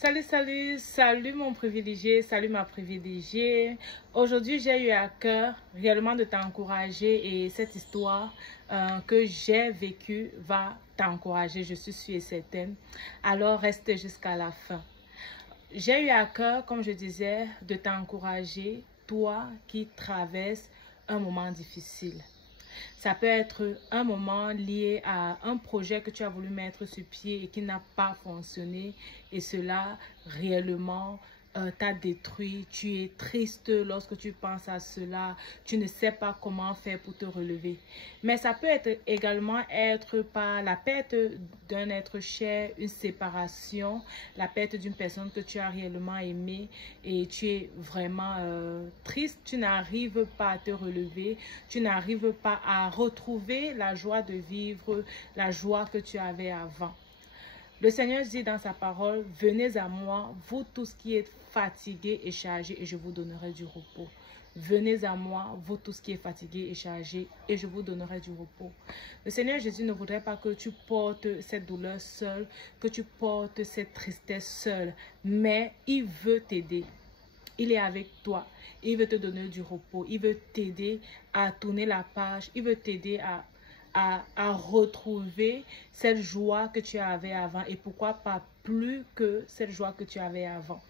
Salut mon privilégié, salut ma privilégiée. Aujourd'hui, j'ai eu à cœur réellement de t'encourager et cette histoire que j'ai vécue va t'encourager, je suis sûre et certaine. Alors, reste jusqu'à la fin. J'ai eu à cœur, comme je disais, de t'encourager, toi qui traverses un moment difficile. Ça peut être un moment lié à un projet que tu as voulu mettre sur pied et qui n'a pas fonctionné et cela réellement t'a détruit. Tu es triste lorsque tu penses à cela. Tu ne sais pas comment faire pour te relever. Mais ça peut être également être par la perte d'un être cher, une séparation, la perte d'une personne que tu as réellement aimée et tu es vraiment triste. Tu n'arrives pas à te relever. Tu n'arrives pas à retrouver la joie de vivre, la joie que tu avais avant. Le Seigneur dit dans sa parole, « Venez à moi, vous tous qui êtes fatigués et chargés, et je vous donnerai du repos. » Venez à moi, vous tous qui êtes fatigués et chargés, et je vous donnerai du repos. Le Seigneur Jésus ne voudrait pas que tu portes cette douleur seule, que tu portes cette tristesse seule, mais il veut t'aider. Il est avec toi. Il veut te donner du repos. Il veut t'aider à tourner la page. Il veut t'aider à retrouver cette joie que tu avais avant. Et pourquoi pas plus que cette joie que tu avais avant.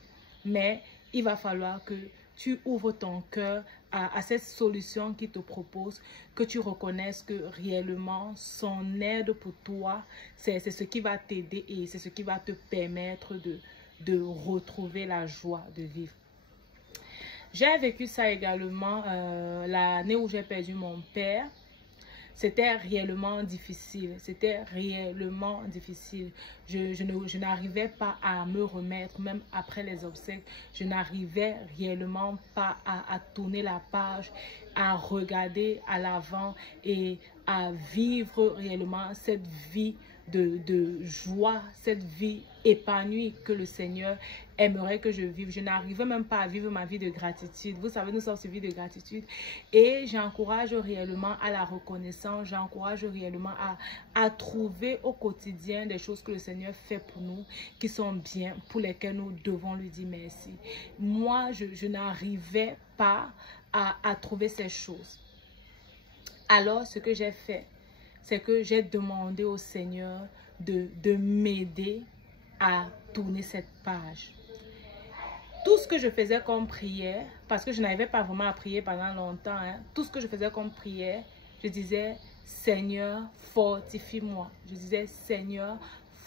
Mais il va falloir que tu ouvres ton cœur à cette solution qu'il te propose, que tu reconnaisses que réellement son aide pour toi, c'est ce qui va t'aider et c'est ce qui va te permettre de retrouver la joie de vivre. J'ai vécu ça également l'année où j'ai perdu mon père. C'était réellement difficile. C'était réellement difficile. Je n'arrivais pas à me remettre, même après les obsèques. Je n'arrivais réellement pas à tourner la page, à regarder à l'avant et à vivre réellement cette vie de joie, cette vie épanouie que le Seigneur aimerait que je vive. Je n'arrivais même pas à vivre ma vie de gratitude. Vous savez, nous sommes suivis de gratitude. Et j'encourage réellement à la reconnaissance. J'encourage réellement à trouver au quotidien des choses que le Seigneur fait pour nous, qui sont bien, pour lesquelles nous devons lui dire merci. Moi, je n'arrivais pas à trouver ces choses. Alors, ce que j'ai fait, c'est que j'ai demandé au Seigneur de m'aider à tourner cette page. Tout ce que je faisais comme prière, parce que je n'arrivais pas vraiment à prier pendant longtemps, tout ce que je faisais comme prière, je disais, Seigneur, fortifie-moi. Je disais, Seigneur,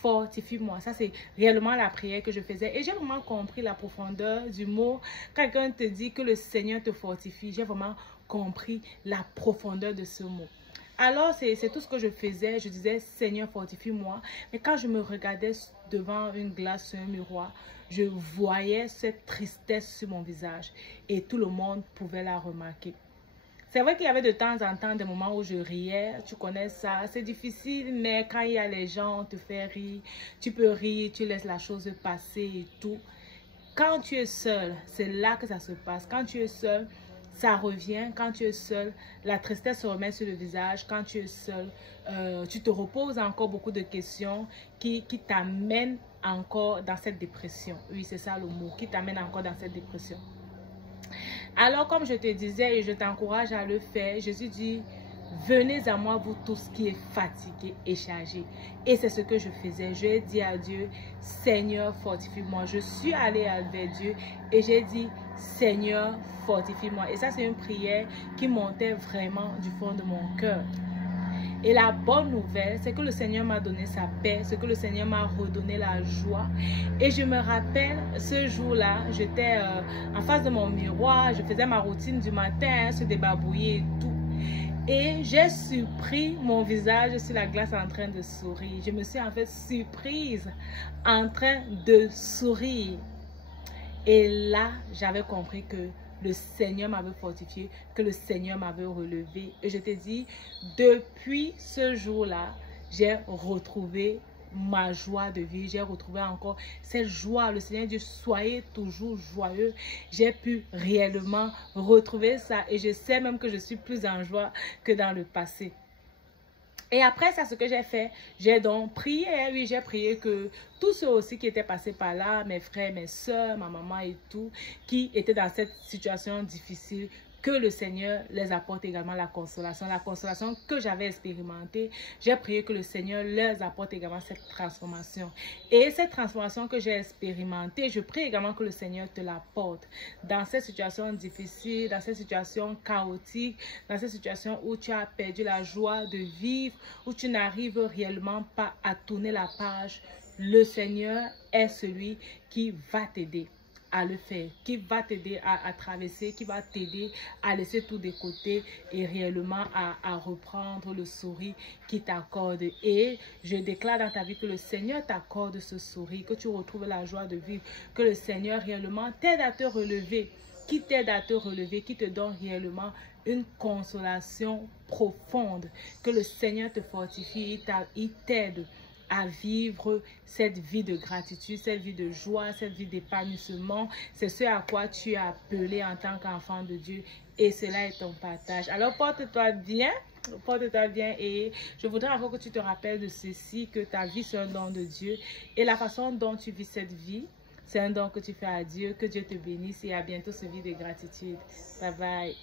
fortifie-moi. Ça, c'est réellement la prière que je faisais. Et j'ai vraiment compris la profondeur du mot. Quand quelqu'un te dit que le Seigneur te fortifie, j'ai vraiment compris la profondeur de ce mot. Alors, c'est tout ce que je faisais. Je disais, Seigneur, fortifie-moi. Mais quand je me regardais devant une glace, sur un miroir, je voyais cette tristesse sur mon visage. Et tout le monde pouvait la remarquer. C'est vrai qu'il y avait de temps en temps des moments où je riais. Tu connais ça. C'est difficile, mais quand il y a les gens, on te fait rire. Tu peux rire, tu laisses la chose passer et tout. Quand tu es seul, c'est là que ça se passe. Quand tu es seul, ça revient. Quand tu es seul, la tristesse se remet sur le visage. Quand tu es seul, tu te reposes encore beaucoup de questions qui t'amènent encore dans cette dépression. Oui, c'est ça le mot, qui t'amène encore dans cette dépression. Alors, comme je te disais et je t'encourage à le faire, Jésus dit, venez à moi, vous tous qui êtes fatigués et chargés. Et c'est ce que je faisais. Je dis à Dieu, Seigneur, fortifie-moi. Je suis allée vers Dieu et j'ai dit, Seigneur, fortifie-moi. Et ça, c'est une prière qui montait vraiment du fond de mon cœur. Et la bonne nouvelle, c'est que le Seigneur m'a donné sa paix, c'est que le Seigneur m'a redonné la joie. Et je me rappelle, ce jour-là, j'étais en face de mon miroir, je faisais ma routine du matin, se débarbouiller et tout. Et j'ai surpris mon visage sur la glace en train de sourire. Je me suis en fait surprise en train de sourire. Et là, j'avais compris que le Seigneur m'avait fortifié, que le Seigneur m'avait relevé. Et je te dis, depuis ce jour-là, j'ai retrouvé ma joie de vie. J'ai retrouvé encore cette joie. Le Seigneur dit, soyez toujours joyeux. J'ai pu réellement retrouver ça. Et je sais même que je suis plus en joie que dans le passé. Et après ça, ce que j'ai fait, j'ai donc prié, oui, j'ai prié que tous ceux aussi qui étaient passés par là, mes frères, mes soeurs, ma maman et tout, qui étaient dans cette situation difficile, que le Seigneur les apporte également la consolation que j'avais expérimentée. J'ai prié que le Seigneur leur apporte également cette transformation. Et cette transformation que j'ai expérimentée, je prie également que le Seigneur te l'apporte dans cette situation difficile, dans cette situation chaotique, dans cette situation où tu as perdu la joie de vivre, où tu n'arrives réellement pas à tourner la page. Le Seigneur est celui qui va t'aider à le faire, qui va t'aider à traverser, qui va t'aider à laisser tout de côté et réellement à reprendre le sourire qui t'accorde. Et je déclare dans ta vie que le Seigneur t'accorde ce sourire, que tu retrouves la joie de vivre, que le Seigneur réellement t'aide à te relever, qui t'aide à te relever, qui te donne réellement une consolation profonde, que le Seigneur te fortifie, il t'aide à vivre cette vie de gratitude, cette vie de joie, cette vie d'épanouissement. C'est ce à quoi tu es appelé en tant qu'enfant de Dieu et cela est ton partage. Alors porte-toi bien et je voudrais encore que tu te rappelles de ceci, que ta vie c'est un don de Dieu et la façon dont tu vis cette vie, c'est un don que tu fais à Dieu. Que Dieu te bénisse et à bientôt sur Vie de Gratitude. Bye bye.